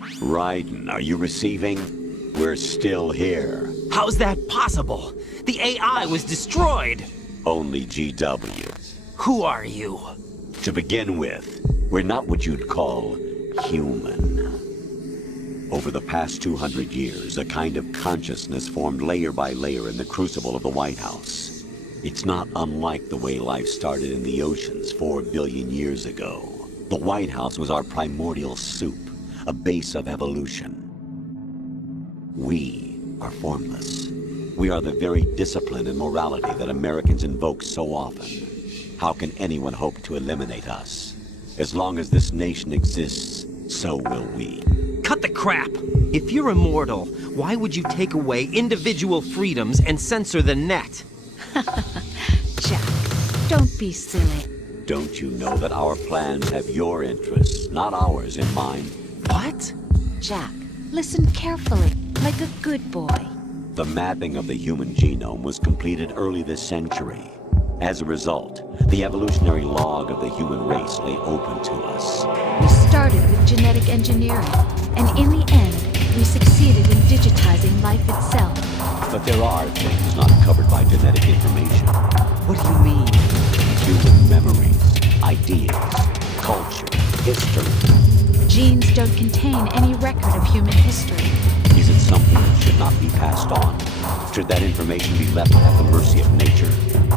Raiden, are you receiving? We're still here. How's that possible? The AI was destroyed! Only GW. Who are you? To begin with, we're not what you'd call human. Over the past 200 years, a kind of consciousness formed layer by layer in the crucible of the White House. It's not unlike the way life started in the oceans 4 billion years ago. The White House was our primordial soup, a base of evolution. We are formless. We are the very discipline and morality that Americans invoke so often. How can anyone hope to eliminate us? As long as this nation exists, so will we. Cut the crap! If you're immortal, why would you take away individual freedoms and censor the net? Jack, don't be silly. Don't you know that our plans have your interests, not ours, in mind? What? Jack, listen carefully, like a good boy. The mapping of the human genome was completed early this century. As a result, the evolutionary log of the human race lay open to us. We started with genetic engineering, and in the end, we succeeded in digitizing life itself. But there are things not covered by genetic information. What do you mean? Human memories, ideas, culture, history. Genes don't contain any record of human history. Is it something that should not be passed on? Should that information be left at the mercy of nature?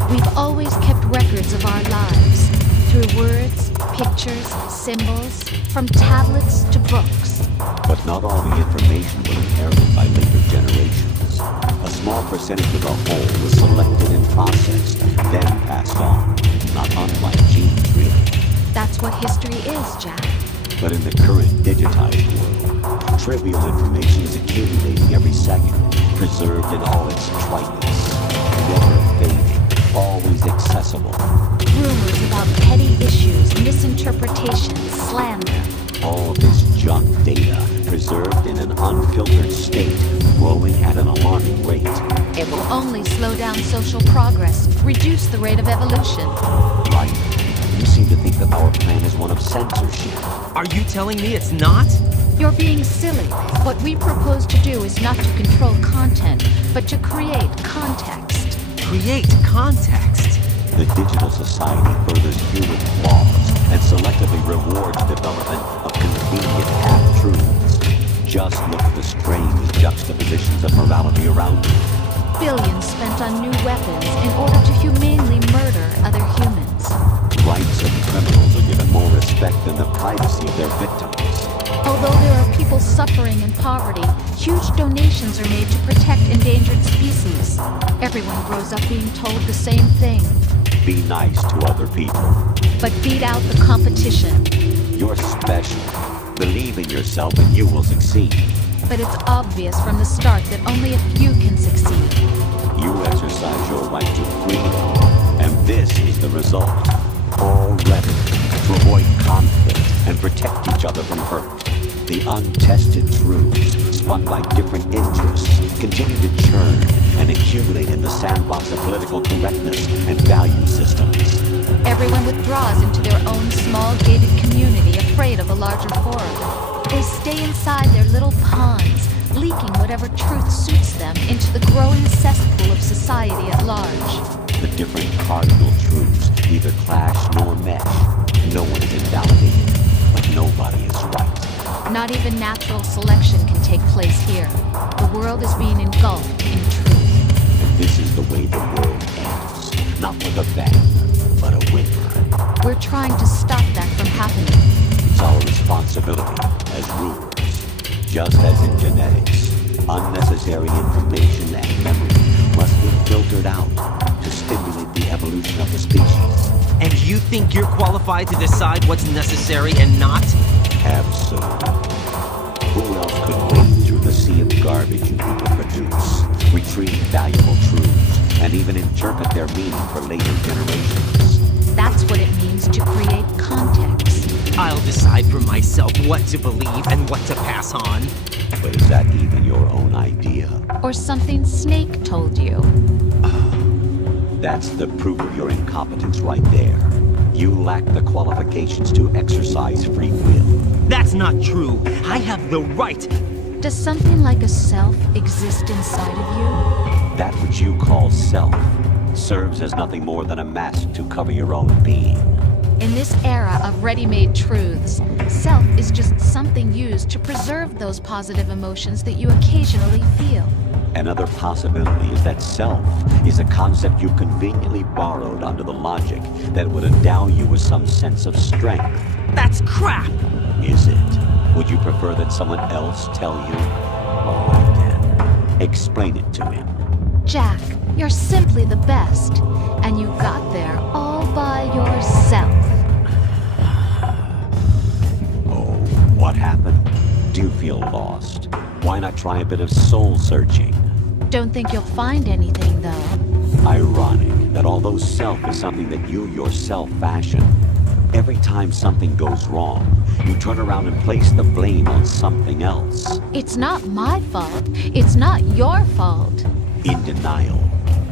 We've always kept records of our lives, through words, pictures, symbols, from tablets to books. But not all the information was inherited by later generations. A small percentage of the whole was selected and processed, then passed on. Not unlike genes, really. That's what history is, Jack. But in the current digitized world, trivial information is accumulating every second, preserved in all its triteness, never fading, always accessible. Rumors about petty issues, misinterpretations, slander. All this junk data, preserved in an unfiltered state, growing at an alarming rate. It will only slow down social progress, reduce the rate of evolution. Right. You seem to think that our plan is one of censorship. Are you telling me it's not? You're being silly. What we propose to do is not to control content, but to create context. Create context? The digital society furthers human flaws and selectively rewards development of convenient half-truths. Just look at the strange juxtapositions of morality around you. Billions spent on new weapons in order to humanely murder other humans. Rights of criminals are given more respect than the privacy of their victims. Although there are people suffering in poverty, huge donations are made to protect endangered species. Everyone grows up being told the same thing. Be nice to other people. But beat out the competition. You're special. Believe in yourself and you will succeed. But it's obvious from the start that only a few can succeed. You exercise your right to freedom, and this is the result. All ready to avoid conflict and protect each other from hurt. The untested truths, spun by different interests, continue to churn and accumulate in the sandbox of political correctness and value systems. Everyone withdraws into their own small gated community, afraid of a larger forum. They stay inside their little ponds, leaking whatever truth suits them into the growing cesspool of society at large. The different cardinal truths neither clash nor mesh. No one is invalidated, but nobody is right. Not even natural selection can take place here. The world is being engulfed in truth. And this is the way the world ends. Not with a bang, but a whimper. We're trying to stop that from happening. It's our responsibility as rulers. Just as in genetics, unnecessary information and memory must be filtered out to stimulate the evolution of the species. And you think you're qualified to decide what's necessary and not? Absolutely. Who else could wade through the sea of garbage you people produce, retrieve valuable truths, and even interpret their meaning for later generations? That's what it means to create context. I'll decide for myself what to believe and what to pass on. But is that even your own idea? Or something Snake told you. That's the proof of your incompetence right there. You lack the qualifications to exercise free will. That's not true. I have the right. Does something like a self exist inside of you? That which you call self serves as nothing more than a mask to cover your own being. In this era of ready-made truths, self is just something used to preserve those positive emotions that you occasionally feel. Another possibility is that self is a concept you conveniently borrowed under the logic that would endow you with some sense of strength. That's crap! Is it? Would you prefer that someone else tell you? All right then. Explain it to him. Jack, you're simply the best, and you got there all by yourself. Oh, what happened? Do you feel lost? Why not try a bit of soul searching? Don't think you'll find anything, though. Ironic that although self is something that you yourself fashion, every time something goes wrong, you turn around and place the blame on something else. It's not my fault. It's not your fault. In denial,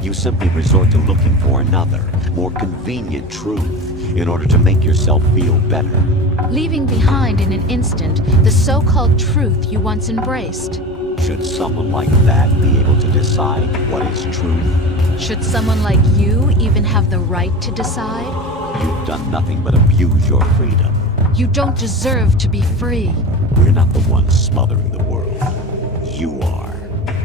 you simply resort to looking for another, more convenient truth in order to make yourself feel better. Leaving behind in an instant the so-called truth you once embraced. Should someone like that be able to decide what is truth? Should someone like you even have the right to decide? You've done nothing but abuse your freedom. You don't deserve to be free. We're not the ones smothering the world. You are.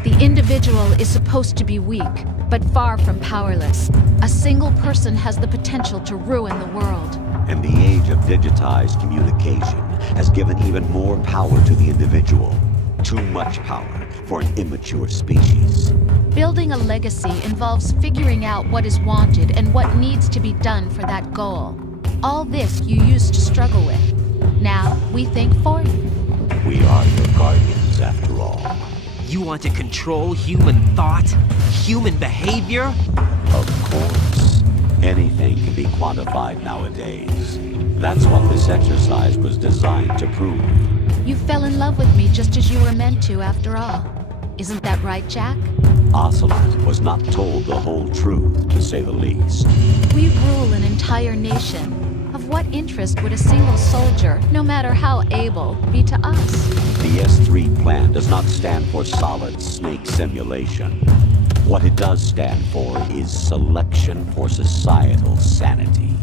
The individual is supposed to be weak, but far from powerless. A single person has the potential to ruin the world. And the age of digitized communication has given even more power to the individual. Too much power for an immature species. Building a legacy involves figuring out what is wanted and what needs to be done for that goal. All this you used to struggle with. Now, we think for you. We are your guardians, after all. You want to control human thought? Human behavior? Of course. Anything can be quantified nowadays. That's what this exercise was designed to prove. You fell in love with me just as you were meant to, after all. Isn't that right, Jack? Ocelot was not told the whole truth, to say the least. We rule an entire nation. Of what interest would a single soldier, no matter how able, be to us? The S3 plan does not stand for solid snake simulation. What it does stand for is selection for societal sanity.